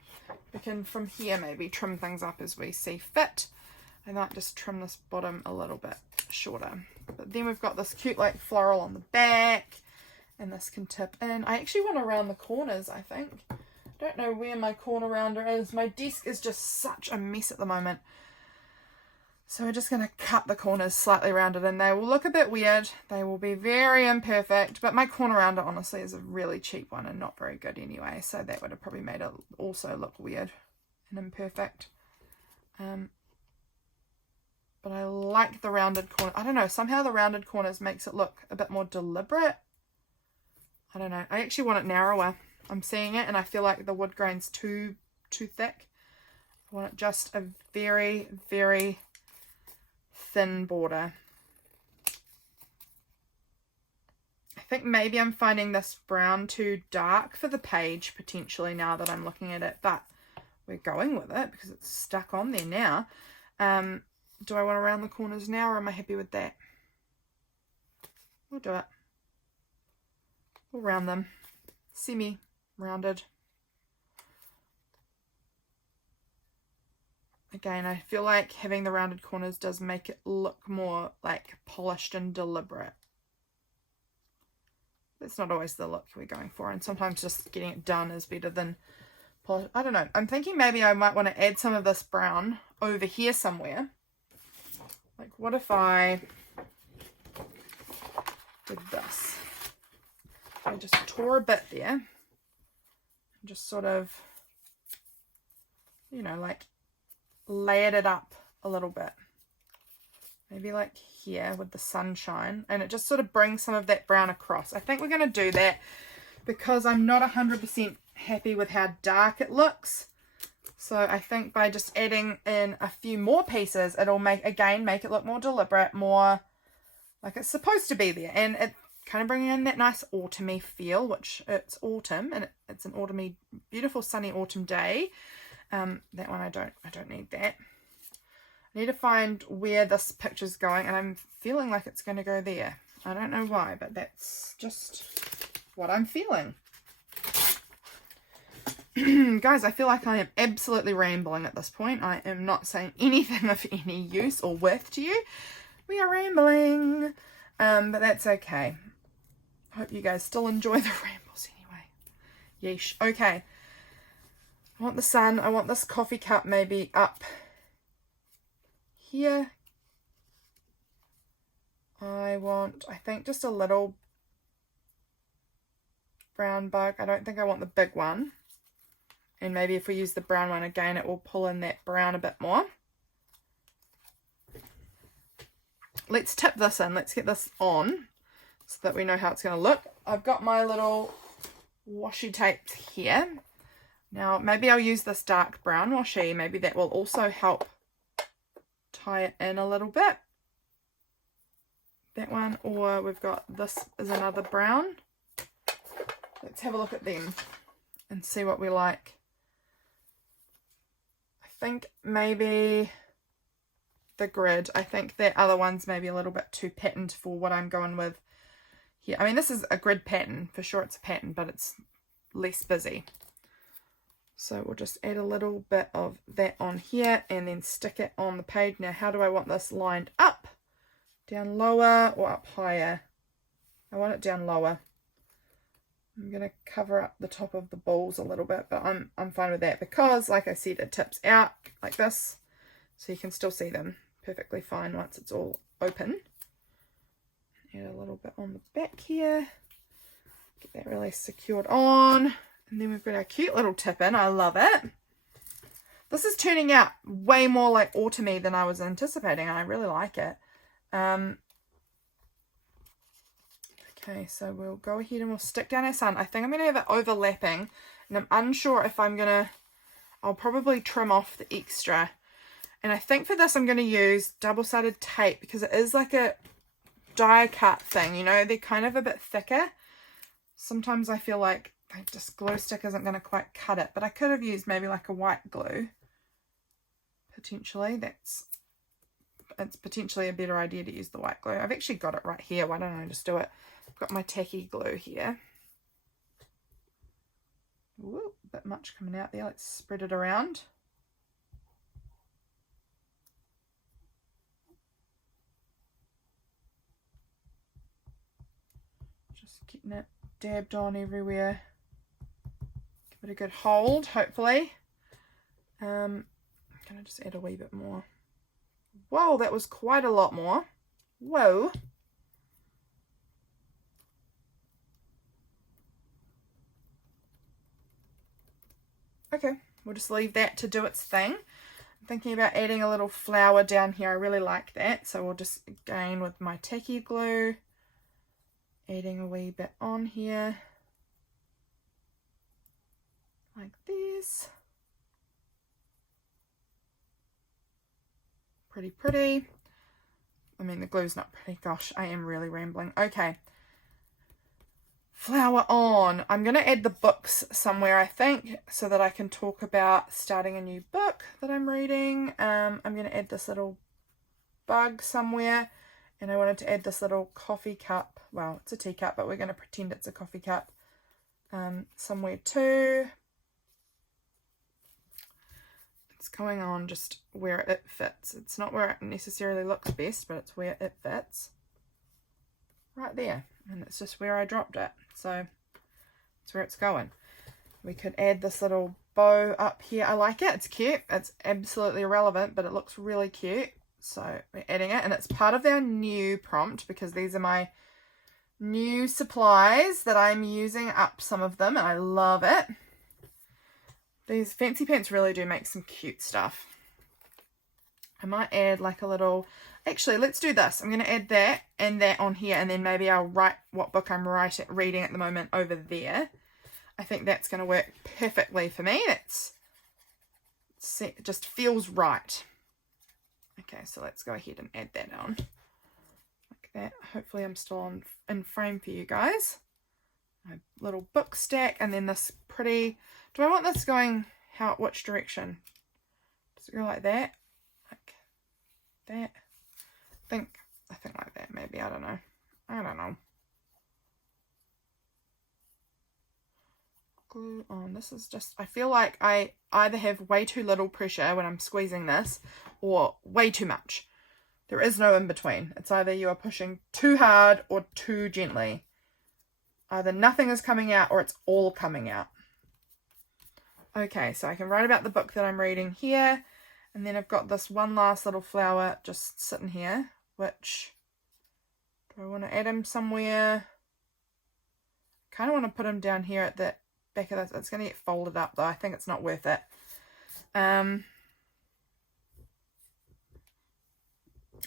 we can from here maybe trim things up as we see fit. I might just trim this bottom a little bit shorter. But then we've got this cute like floral on the back, and this can tip in. I actually want to round the corners, I think. I don't know where my corner rounder is. My desk is just such a mess at the moment. So we're just going to cut the corners slightly rounded, and they will look a bit weird. They will be very imperfect, but my corner rounder honestly is a really cheap one and not very good anyway, so that would have probably made it also look weird and imperfect. But I like the rounded corner. I don't know, somehow the rounded corners makes it look a bit more deliberate. I don't know. I actually want it narrower. I'm seeing it and I feel like the wood grain's too thick. I want it just a very, very thin border. I think maybe I'm finding this brown too dark for the page potentially now that I'm looking at it, but we're going with it because it's stuck on there now. Do I want to round the corners now, or am I happy with that? We'll do it. We'll round them. Semi-rounded. Again, I feel like having the rounded corners does make it look more like polished and deliberate. That's not always the look we're going for, and sometimes just getting it done is better than polish. I don't know. I'm thinking maybe I might want to add some of this brown over here somewhere. Like, what if I did this? I just tore a bit there. And just sort of, you know, like layered it up a little bit. Maybe like here with the sunshine. And it just sort of brings some of that brown across. I think we're going to do that because I'm not 100% happy with how dark it looks. So I think by just adding in a few more pieces, it'll make it look more deliberate, more like it's supposed to be there. And it kind of bringing in that nice autumny feel, which it's autumn and it's an autumny, beautiful sunny autumn day. That one I don't need that. I need to find where this picture's going, and I'm feeling like it's going to go there. I don't know why, but that's just what I'm feeling. Guys, I feel like I am absolutely rambling at this point. I am not saying anything of any use or worth to you. We are rambling, but that's okay. Hope you guys still enjoy the rambles anyway. Yeesh. Okay. I want the sun. I want this coffee cup maybe up here. I think just a little brown bug. I don't think I want the big one. And maybe if we use the brown one again, it will pull in that brown a bit more. Let's tip this in. Let's get this on so that we know how it's going to look. I've got my little washi tapes here. Now, maybe I'll use this dark brown washi. Maybe that will also help tie it in a little bit. That one, or we've got this is another brown. Let's have a look at them and see what we like. I think maybe the grid. I think that other one's maybe a little bit too patterned for what I'm going with here. I mean, this is a grid pattern. For sure it's a pattern, but it's less busy. So we'll just add a little bit of that on here and then stick it on the page. Now, how do I want this lined up? Down lower or up higher? I want it down lower. I'm going to cover up the top of the balls a little bit, but I'm fine with that because, like I said, it tips out like this, so you can still see them perfectly fine once it's all open. Add a little bit on the back here. Get that really secured on. And then we've got our cute little tip in. I love it. This is turning out way more like autumny than I was anticipating, and I really like it. Okay, so we'll go ahead and we'll stick down our sun. I think I'm going to have it overlapping, and I'm unsure if I'll probably trim off the extra. And I think for this I'm going to use double-sided tape because it is like a die cut thing, you know, they're kind of a bit thicker. Sometimes I feel like just glue stick isn't going to quite cut it, but I could have used maybe like a white glue. Potentially, it's potentially a better idea to use the white glue. I've actually got it right here. Why don't I just do it? I've got my tacky glue here. Ooh, a bit much coming out there. Let's spread it around. Just getting it dabbed on everywhere. Give it a good hold, hopefully. I'm going to just add a wee bit more. Whoa, that was quite a lot more. Whoa. Okay, we'll just leave that to do its thing. I'm thinking about adding a little flower down here. I really like that. So we'll just, again, with my tacky glue, adding a wee bit on here. Like this. Pretty. I mean, the glue's not pretty. Gosh, I am really rambling. Okay. Flower on. I'm going to add the books somewhere, I think, so that I can talk about starting a new book that I'm reading. I'm going to add this little bug somewhere, and I wanted to add this little coffee cup. Well, it's a teacup, but we're going to pretend it's a coffee cup somewhere too. It's going on just where it fits. It's not where it necessarily looks best, but it's where it fits. Right there. And it's just where I dropped it. So that's where it's going. We could add this little bow up here. I like it. It's cute. It's absolutely irrelevant, but it looks really cute. So we're adding it. And it's part of our new prompt because these are my new supplies that I'm using up some of them. And I love it. These Fancy Pants really do make some cute stuff. I might add like a little... Actually, let's do this. I'm going to add that and that on here, and then maybe I'll write what book I'm reading at the moment over there. I think that's going to work perfectly for me. It just feels right. Okay, so let's go ahead and add that on. Like that. Hopefully I'm still in frame for you guys. My little book stack, and then this pretty, do I want this going which direction? Does it go like that? Like that? I think like that maybe, I don't know. Glue on. This is just, I feel like I either have way too little pressure when I'm squeezing this or way too much. There is no in between. It's either you are pushing too hard or too gently. Either nothing is coming out or it's all coming out. Okay, so I can write about the book that I'm reading here, and then I've got this one last little flower just sitting here, which, do I want to add him somewhere? I kind of want to put him down here at the back of this. It's going to get folded up though. I think it's not worth it. I'm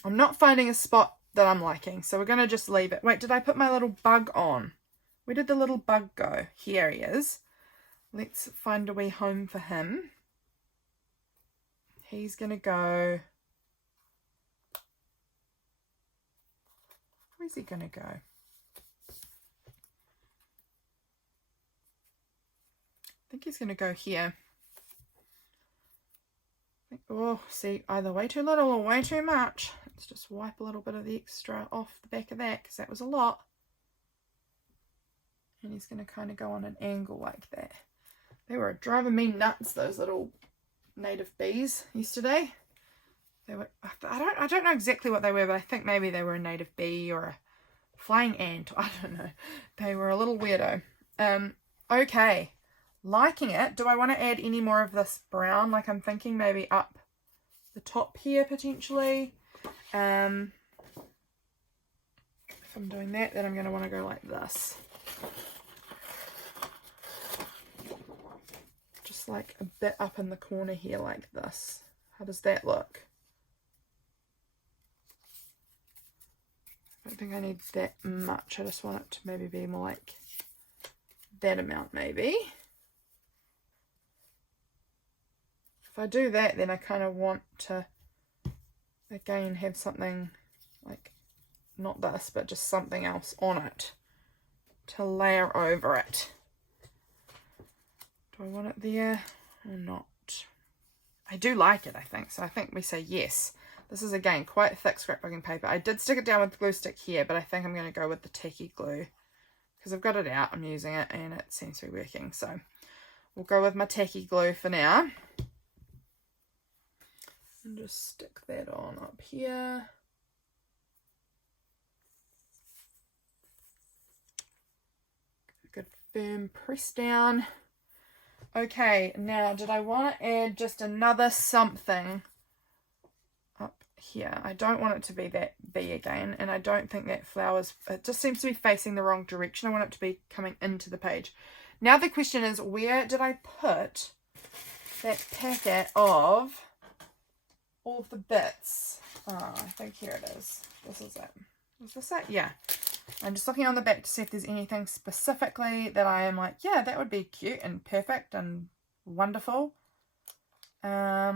not finding a spot that I'm liking, so we're going to just leave it. Wait, did I put my little bug on? Where did the little bug go? Here he is. Let's find a wee home for him. He's going to go... Where's he going to go? I think he's going to go here. Oh, see, either way too little or way too much. Let's just wipe a little bit of the extra off the back of that, because that was a lot. And he's going to kind of go on an angle like that. They were driving me nuts, those little native bees yesterday. They were, I don't know exactly what they were, but I think maybe they were a native bee or a flying ant. I don't know. They were a little weirdo. Okay. Liking it. Do I want to add any more of this brown? Like, I'm thinking maybe up the top here potentially. If I'm doing that, then I'm going to want to go like this. Just like a bit up in the corner here like this. How does that look? I don't think I need that much. I just want it to maybe be more like that amount maybe. If I do that, then I kind of want to, again, have something like, not this, but just something else on it to layer over it. Do I want it there or not? I do like it, I think. So I think we say yes. This is, again, quite thick scrapbooking paper. I did stick it down with the glue stick here, but I think I'm going to go with the tacky glue because I've got it out. I'm using it and it seems to be working. So we'll go with my tacky glue for now. And just stick that on up here. Good firm press down. Okay, now did I want to add just another something up here? I don't want it to be that bee again, and I don't think that flower's, it just seems to be facing the wrong direction. I want it to be coming into the page. Now the question is, where did I put that packet of all of the bits? Oh, I think here it is. This is it. Was this it? Yeah. I'm just looking on the back to see if there's anything specifically that I am like, yeah, that would be cute and perfect and wonderful. I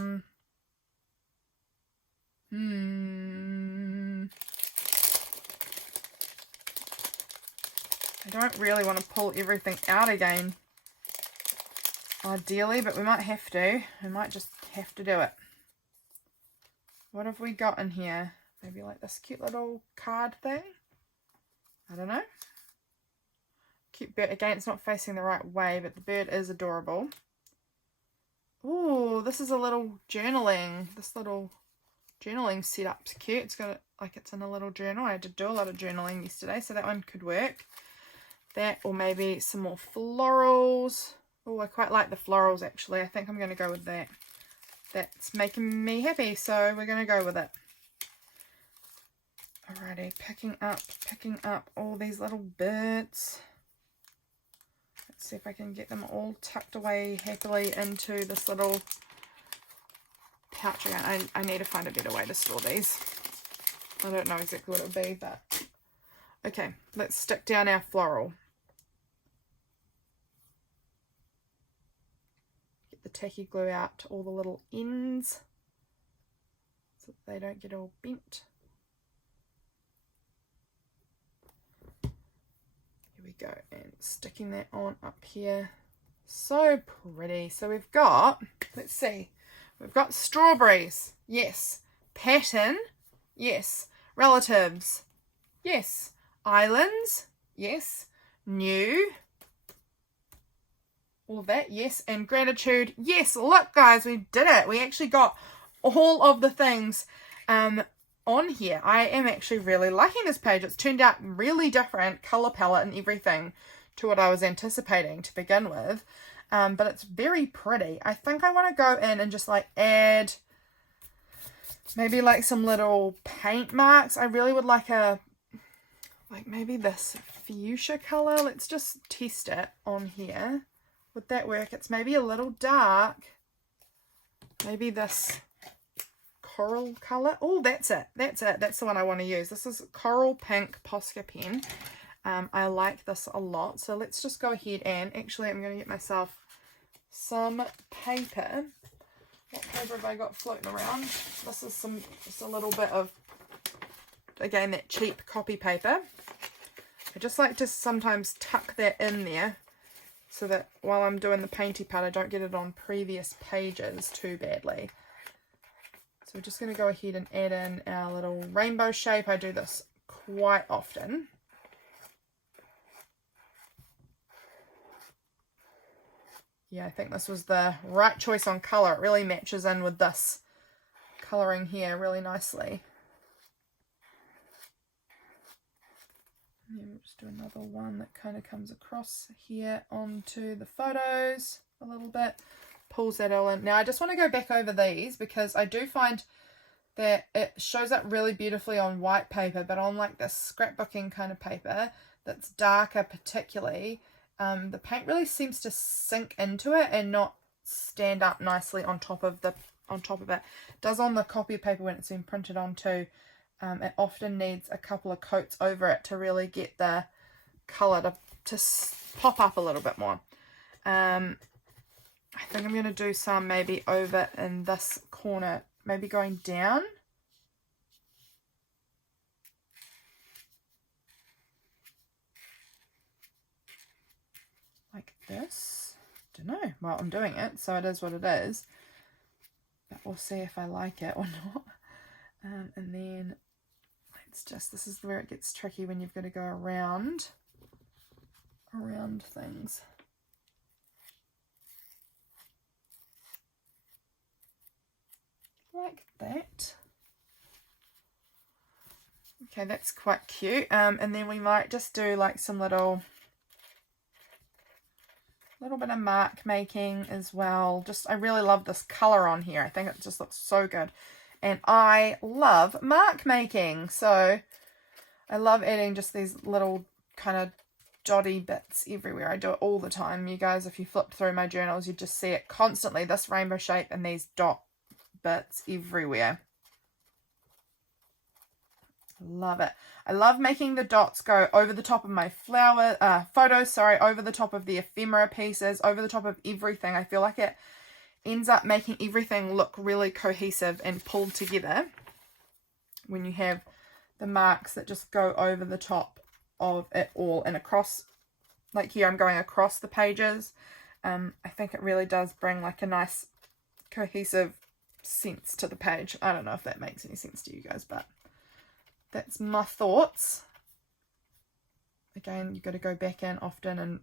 don't really want to pull everything out again, ideally, but we might have to. We might just have to do it. What have we got in here? Maybe like this cute little card thing? I don't know. Cute bird. Again, it's not facing the right way, but the bird is adorable. Ooh, this is a little journaling. This little journaling setup's cute. It's got it like it's in a little journal. I had to do a lot of journaling yesterday, so that one could work. That, or maybe some more florals. Oh, I quite like the florals actually. I think I'm going to go with that. That's making me happy, so we're going to go with it. Alrighty, picking up all these little bits. Let's see if I can get them all tucked away happily into this little pouch again. I need to find a better way to store these. I don't know exactly what it would be, but okay, let's stick down our floral. Get the tacky glue out to all the little ends so that they don't get all bent. Here we go, and sticking that on up here. So pretty. So we've got, let's see, we've got strawberries, yes. Pattern, yes. Relatives, yes. Islands, yes. New, all of that, yes. And gratitude, yes. Look guys, we did it. We actually got all of the things on here. I am actually really liking this page. It's turned out really different color palette and everything to what I was anticipating to begin with, but it's very pretty. I think I want to go in and just like add maybe like some little paint marks. I really would like maybe this fuchsia color. Let's just test it on here. Would that work? It's maybe a little dark. Maybe this coral color. Oh, that's it. That's it. That's the one I want to use. This is Coral Pink Posca pen. I like this a lot. So let's just go ahead and actually I'm going to get myself some paper. What paper have I got floating around? This is just a little bit of, again, that cheap copy paper. I just like to sometimes tuck that in there so that while I'm doing the painty part, I don't get it on previous pages too badly. So we're just going to go ahead and add in our little rainbow shape. I do this quite often. Yeah, I think this was the right choice on colour. It really matches in with this colouring here really nicely. And then we'll just do another one that kind of comes across here onto the photos a little bit. Pulls that all in. Now I just want to go back over these because I do find that it shows up really beautifully on white paper, but on like this scrapbooking kind of paper that's darker particularly, the paint really seems to sink into it and not stand up nicely on top of it. It does on the copy paper when it's been printed on too. It often needs a couple of coats over it to really get the colour to pop up a little bit more. I think I'm going to do some maybe over in this corner, maybe going down. Like this. Don't know. Well, I'm doing it, so it is what it is. But we'll see if I like it or not. And then let's just, this is where it gets tricky when you've got to go around things. Like that. Okay, that's quite cute. And then we might just do like some little bit of mark making as well. Just, I really love this color on here. I think it just looks so good. And I love mark making. So I love adding just these little kind of dotty bits everywhere. I do it all the time. You guys, if you flip through my journals, you just see it constantly, this rainbow shape and these dot bits everywhere. Love it. I love making the dots go over the top of my photos, over the top of the ephemera pieces, over the top of everything. I feel like it ends up making everything look really cohesive and pulled together when you have the marks that just go over the top of it all and across. Like here, I'm going across the pages. I think it really does bring like a nice cohesive sense to the page. I don't know if that makes any sense to you guys, but that's my thoughts. Again, you've got to go back in often and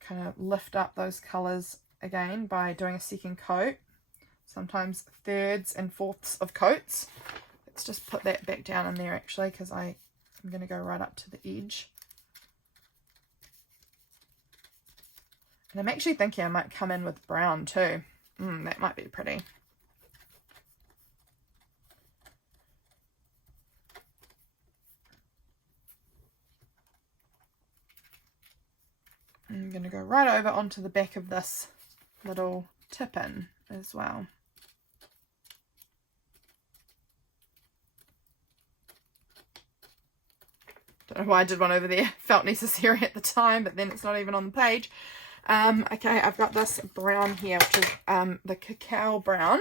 kind of lift up those colours again by doing a second coat, sometimes thirds and fourths of coats. Let's just put that back down in there actually, because I'm going to go right up to the edge. And I'm actually thinking I might come in with brown too. That might be pretty. I'm going to go right over onto the back of this little tip-in as well. Don't know why I did one over there. Felt necessary at the time, but then it's not even on the page. Okay, I've got this brown here, which is the cacao brown.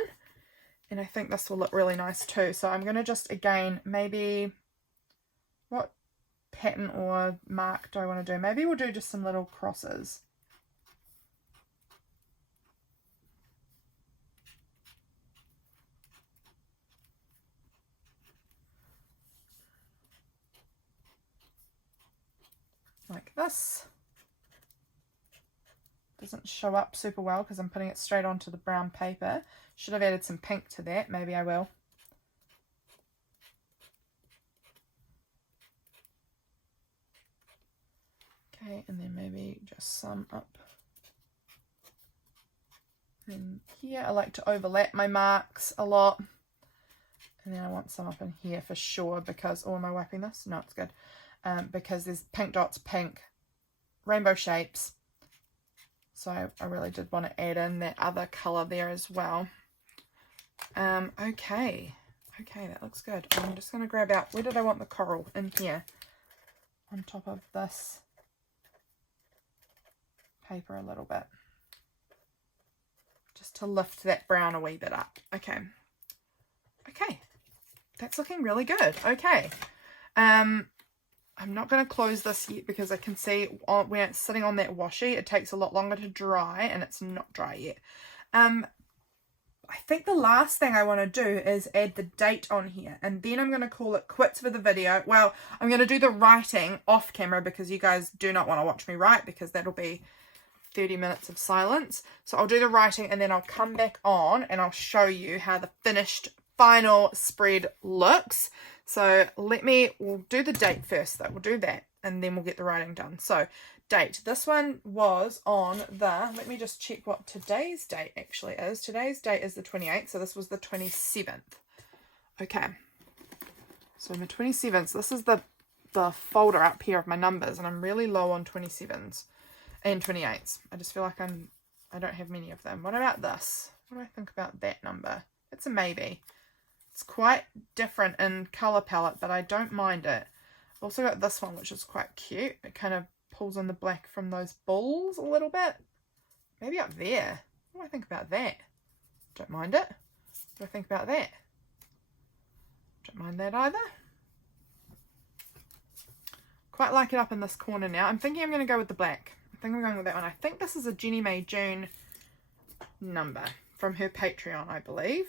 And I think this will look really nice too. So I'm going to just, again, maybe, what pattern or mark do I want to do? Maybe we'll do just some little crosses. Like this. Doesn't show up super well because I'm putting it straight onto the brown paper. Should have added some pink to that. Maybe I will. Okay, and then maybe just some up in here. I like to overlap my marks a lot. And then I want some up in here for sure because, oh, am I wiping this? No, it's good. Because there's pink dots, pink, rainbow shapes. So I really did want to add in that other colour there as well. Okay, that looks good. I'm just going to grab out, where did I want the coral? In here, on top of this paper a little bit. Just to lift that brown a wee bit up. Okay, that's looking really good. Okay, I'm not going to close this yet because I can see when it's sitting on that washi, it takes a lot longer to dry and it's not dry yet. I think the last thing I want to do is add the date on here and then I'm going to call it quits for the video. Well, I'm going to do the writing off camera because you guys do not want to watch me write because that'll be 30 minutes of silence. So I'll do the writing and then I'll come back on and I'll show you how the finished final spread looks. So we'll do the date first though. We'll do that and then we'll get the writing done. So date. This one was on let me just check what today's date actually is. Today's date is the 28th. So this was the 27th. Okay. So my 27th. This is the folder up here of my numbers and I'm really low on 27s and 28s. I just feel like I don't have many of them. What about this? What do I think about that number? It's a maybe. It's quite different in colour palette, but I don't mind it. I've also got this one, which is quite cute. It kind of pulls on the black from those balls a little bit. Maybe up there. What do I think about that? Don't mind it. What do I think about that? Don't mind that either. Quite like it up in this corner now. I'm thinking I'm going to go with the black. I think I'm going with that one. I think this is a Jenny May June number from her Patreon, I believe.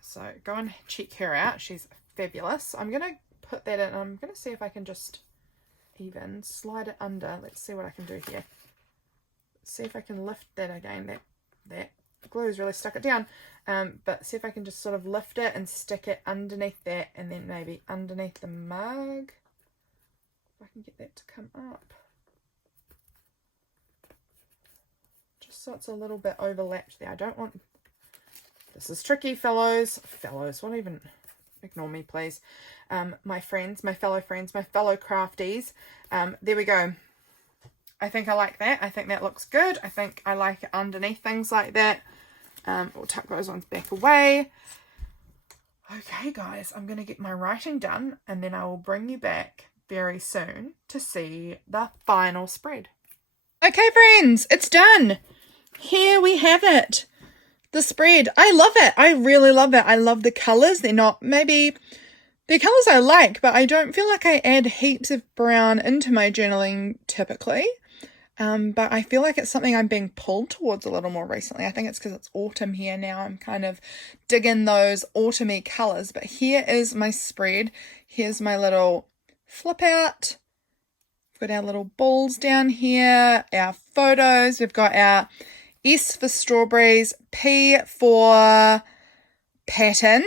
So go and check her out. She's fabulous. I'm going to put that in. I'm going to see if I can just even slide it under. Let's see what I can do here. See if I can lift that again. That glue's really stuck it down. But see if I can just sort of lift it and stick it underneath that and then maybe underneath the mug. If I can get that to come up. Just so it's a little bit overlapped there. I don't want... This is tricky, fellows. What even... Ignore me, please. My friends, my fellow crafties. There we go. I think I like that. I think that looks good. I think I like it underneath things like that. We'll tuck those ones back away. Okay, guys, I'm going to get my writing done and then I will bring you back very soon to see the final spread. Okay, friends, it's done. Here we have it. The spread. I love it. I really love it. I love the colours. They're colours I like, but I don't feel like I add heaps of brown into my journaling typically. But I feel like it's something I'm being pulled towards a little more recently. I think it's because it's autumn here now. I'm kind of digging those autumny colours. But here is my spread. Here's my little flip out. We've got our little balls down here, our photos. We've got our S for strawberries, P for pattern,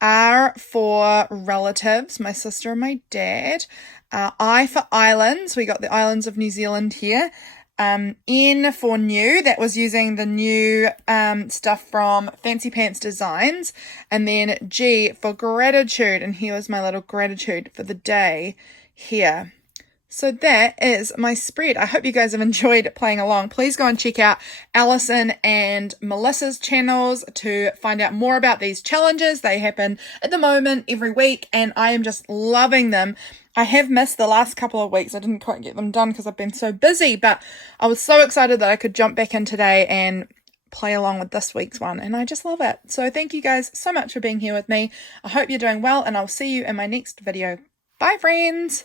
R for relatives, my sister and my dad, I for islands, we got the islands of New Zealand here, N for new, that was using the new stuff from Fancy Pants Designs, and then G for gratitude, and here was my little gratitude for the day here. So that is my spread. I hope you guys have enjoyed playing along. Please go and check out Alison and Melissa's channels to find out more about these challenges. They happen at the moment every week and I am just loving them. I have missed the last couple of weeks. I didn't quite get them done because I've been so busy, but I was so excited that I could jump back in today and play along with this week's one, and I just love it. So thank you guys so much for being here with me. I hope you're doing well, and I'll see you in my next video. Bye, friends!